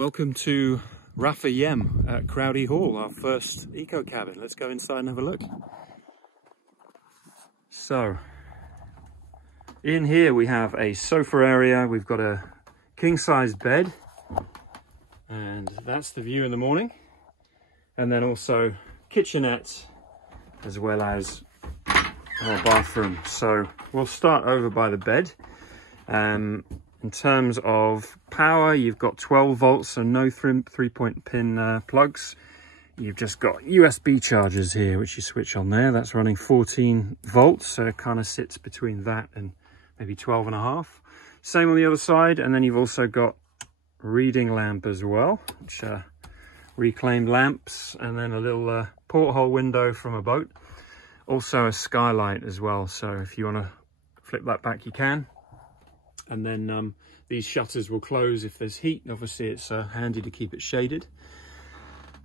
Welcome to Raffer Yem at Crowdy Hall, our first eco cabin. Let's go inside and have a look. So, in here we have a sofa area, we've got a king-size bed, and that's the view in the morning. And then also kitchenette, as well as our bathroom. So we'll start over by the bed. In terms of power, you've got 12 volts, so no 3-point pin plugs. You've just got USB chargers here, which you switch on there. That's running 14 volts, so it kind of sits between that and maybe 12.5. Same on the other side, and then you've also got reading lamp as well, which reclaimed lamps, and then a little porthole window from a boat. Also a skylight as well, so if you want to flip that back, you can. And then these shutters will close if there's heat. Obviously, it's handy to keep it shaded.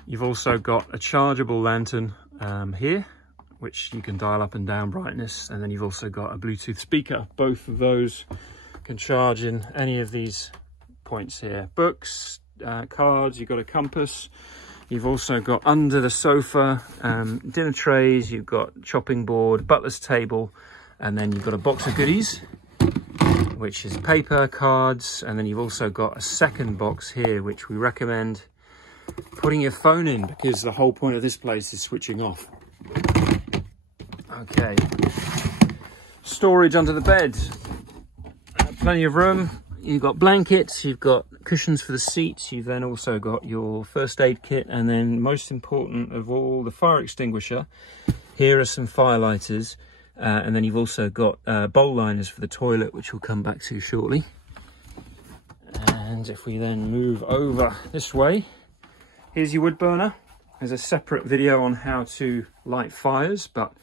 You've also got a chargeable lantern here, which you can dial up and down brightness. And then you've also got a Bluetooth speaker. Both of those can charge in any of these points here. Books, cards, you've got a compass. You've also got under the sofa dinner trays, you've got chopping board, butler's table, and then you've got a box of goodies, which is paper, cards, and then you've also got a second box here, which we recommend putting your phone in, because the whole point of this place is switching off. Okay, storage under the bed, plenty of room. You've got blankets, you've got cushions for the seats, you've then also got your first aid kit, and then most important of all, the fire extinguisher. Here are some fire lighters. And then you've also got bowl liners for the toilet, which we'll come back to shortly. And if we then move over this way, here's your wood burner. There's a separate video on how to light fires, but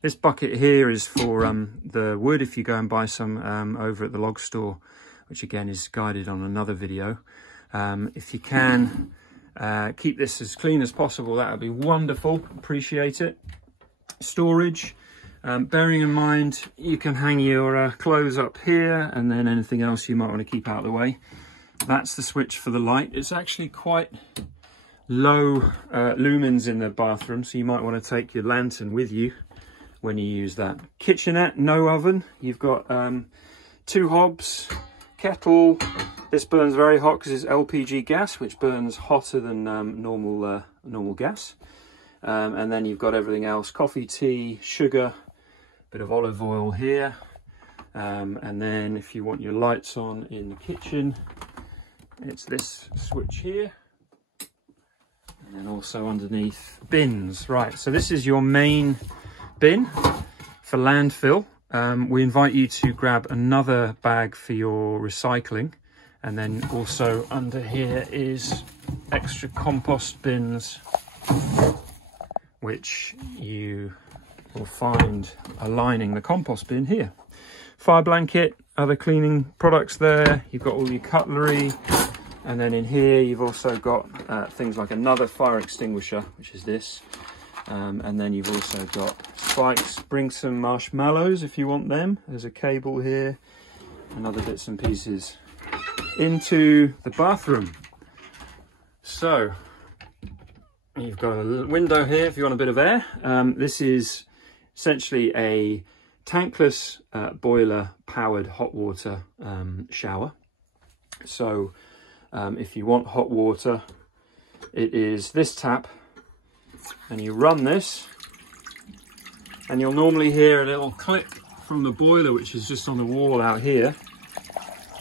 this bucket here is for the wood if you go and buy some over at the log store, which again is guided on another video. If you can keep this as clean as possible, that would be wonderful. Appreciate it. Storage. Bearing in mind, you can hang your clothes up here, and then anything else you might want to keep out of the way. That's the switch for the light. It's actually quite low lumens in the bathroom, so you might want to take your lantern with you when you use that. Kitchenette, no oven. You've got 2 hobs, kettle. This burns very hot because it's LPG gas, which burns hotter than normal gas. And then you've got everything else: coffee, tea, sugar, bit of olive oil here, and then if you want your lights on in the kitchen, it's this switch here, and then also underneath bins. Right, so this is your main bin for landfill. We invite you to grab another bag for your recycling, and then also under here is extra compost bins, which you will find lining the compost bin here. Fire blanket, other cleaning products there. You've got all your cutlery, and then in here you've also got things like another fire extinguisher, which is this, and then you've also got spikes. Bring some marshmallows if you want them. There's a cable here and other bits and pieces. Into the bathroom. So you've got a window here if you want a bit of air. This is essentially a tankless boiler powered hot water shower. So if you want hot water, it is this tap, and you run this, and you'll normally hear a little click from the boiler, which is just on the wall out here.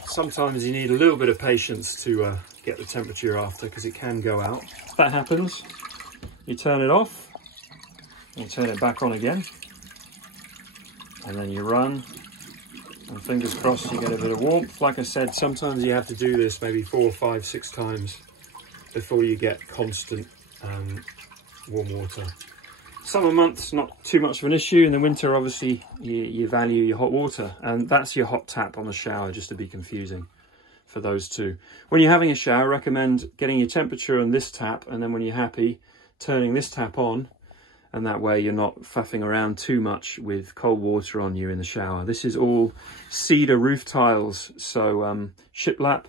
Sometimes you need a little bit of patience to get the temperature after, because it can go out. If that happens, you turn it off, you turn it back on again, and then you run, and fingers crossed you get a bit of warmth. Like I said, sometimes you have to do this maybe 4, 5, 6 times before you get constant warm water. Summer months, not too much of an issue. In the winter, obviously, you value your hot water, and that's your hot tap on the shower, just to be confusing for those two. When you're having a shower, recommend getting your temperature on this tap, and then when you're happy, turning this tap on, and that way you're not faffing around too much with cold water on you in the shower. This is all cedar roof tiles, so shiplap,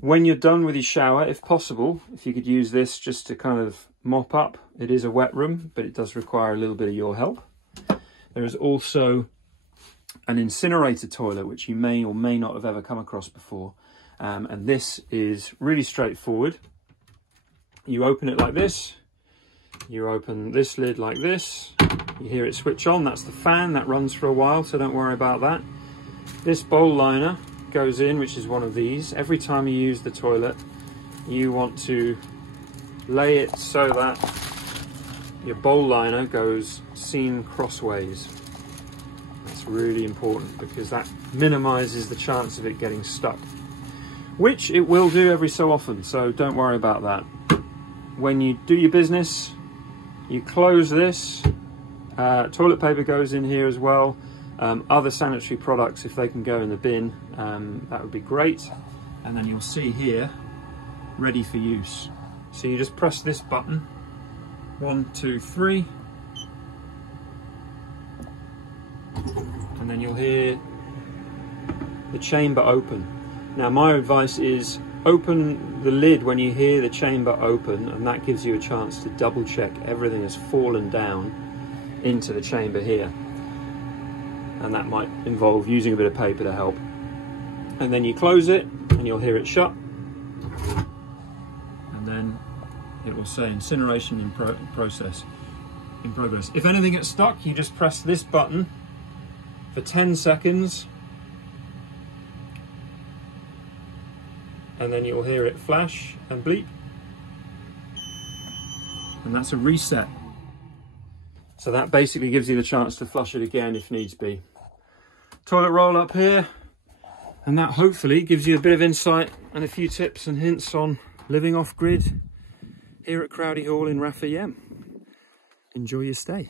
When you're done with your shower, if possible, if you could use this just to kind of mop up. It is a wet room, but it does require a little bit of your help. There is also an incinerator toilet, which you may or may not have ever come across before. And this is really straightforward. You open it like this. You open this lid like this. You hear it switch on. That's the fan. That runs for a while, so don't worry about that. This bowl liner goes in, which is one of these. Every time you use the toilet, you want to lay it so that your bowl liner goes seen crossways. That's really important because that minimizes the chance of it getting stuck, which it will do every so often, so don't worry about that. When you do your business, you close this. Toilet paper goes in here as well. Other sanitary products, if they can go in the bin, that would be great. And then you'll see here, ready for use. So you just press this button, 1, 2, 3, and then you'll hear the chamber open. Now my advice is open the lid when you hear the chamber open, and that gives you a chance to double check everything has fallen down into the chamber here. And that might involve using a bit of paper to help. And then you close it and you'll hear it shut. And then it will say incineration in progress. If anything gets stuck, you just press this button for 10 seconds. And then you'll hear it flash and bleep. And that's a reset. So that basically gives you the chance to flush it again if needs be. Toilet roll up here, and that hopefully gives you a bit of insight and a few tips and hints on living off grid here at Crowdy Hall in Raffer Yem. Enjoy your stay.